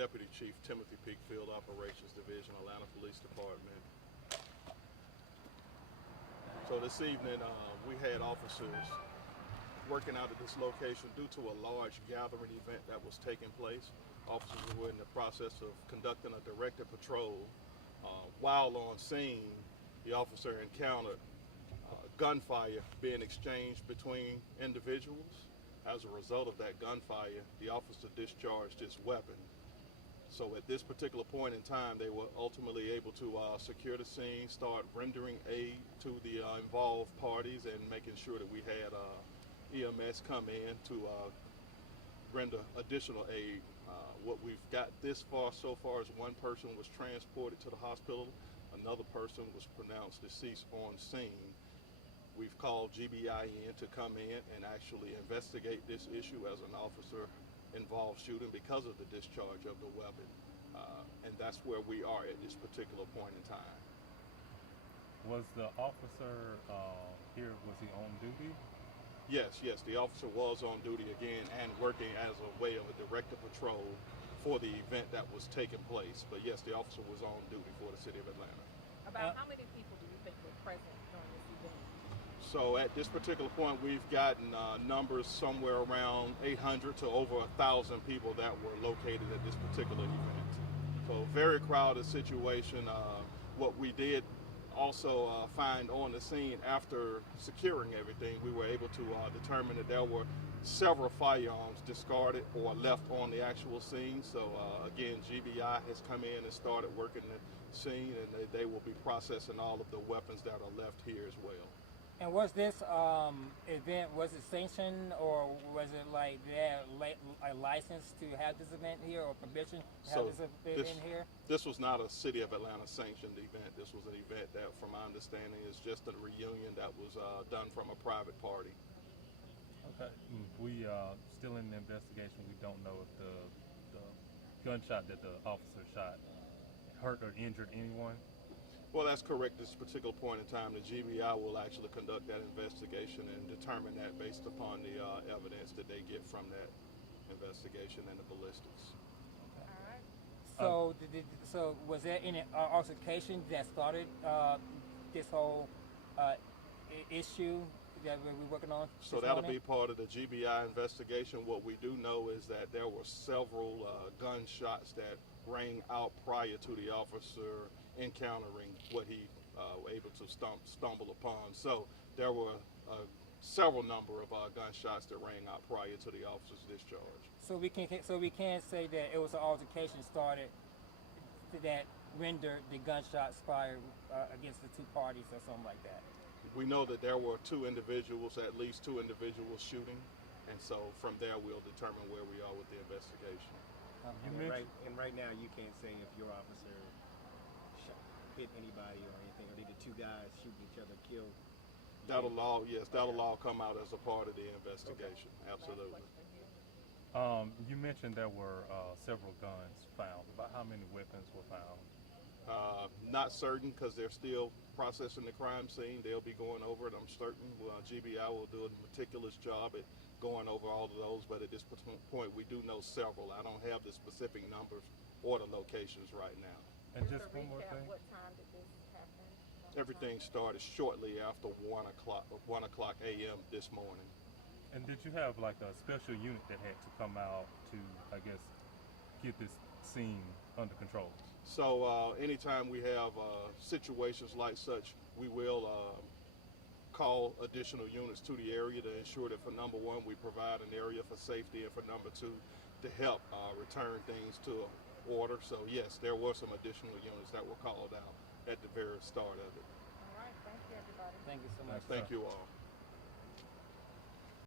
Deputy Chief Timothy Peak, Field Operations Division, Atlanta Police Department. So this evening, we had officers working out at this location due to a large gathering event that was taking place. Officers were in the process of conducting a directed patrol. While on scene, the officer encountered gunfire being exchanged between individuals. As a result of that gunfire, the officer discharged his weapon. So at this particular point in time, they were ultimately able to secure the scene, start rendering aid to the involved parties, and making sure that we had EMS come in to render additional aid. What we've got this far so far is one person was transported to the hospital, another person was pronounced deceased on scene. We've called GBI in to come in and actually investigate this issue as an officer involved shooting because of the discharge of the weapon. And that's where we are at this particular point in time. Was the officer here, was he on duty? Yes, the officer was on duty again and working as a way of a directed patrol for the event that was taking place. But yes, the officer was on duty for the city of Atlanta. About how many people do you think were present during this event? So at this particular point, we've gotten numbers somewhere around 800 to over 1,000 people that were located at this particular event. So very crowded situation. What we did also find on the scene after securing everything, we were able to determine that there were several firearms discarded or left on the actual scene. So again, GBI has come in and started working the scene, and they will be processing all of the weapons that are left here as well. And was this event, was it sanctioned, or was it like they had a license to have this event here, or permission to have this event here? This was not a City of Atlanta sanctioned event. This was an event that, from my understanding, is just a reunion that was done from a private party. Okay. We still in the investigation. We don't know if the gunshot that the officer shot hurt or injured anyone. Well, that's correct. At this particular point in time, the GBI will actually conduct that investigation and determine that based upon the evidence that they get from that investigation and the ballistics. All right. So was there any altercation that started this whole issue that we're working on? So that'll be part of the GBI investigation. What we do know is that there were several gunshots that rang out prior to the officer encountering what he was able to stumble upon. So there were several number of gunshots that rang out prior to the officer's discharge. So we can't say that it was an altercation started that rendered the gunshots fired against the two parties or something like that. We know that there were at least two individuals shooting, and so from there we'll determine where we are with the investigation. And right now you can't say if your officer hit anybody or anything, or did the two guys shooting each other kill? That'll all come out as a part of the investigation. Okay. Absolutely. You mentioned there were several guns found. About how many weapons were found? Not certain, because they're still processing the crime scene. They'll be going over it. I'm certain GBI will do a meticulous job at going over all of those, but at this point we do know several. I don't have the specific numbers or the locations right now. And just one more thing. What time did this happen? Everything started shortly after 1 o'clock a.m. this morning. And did you have like a special unit that had to come out to, I guess, get this scene under control? So anytime we have situations like such, we will call additional units to the area to ensure that, for number one, we provide an area for safety, and for number two, to help return things to order. So yes, there were some additional units that were called out at the very start of it. All right. Thank you, everybody. Thank you so much. Thank you all.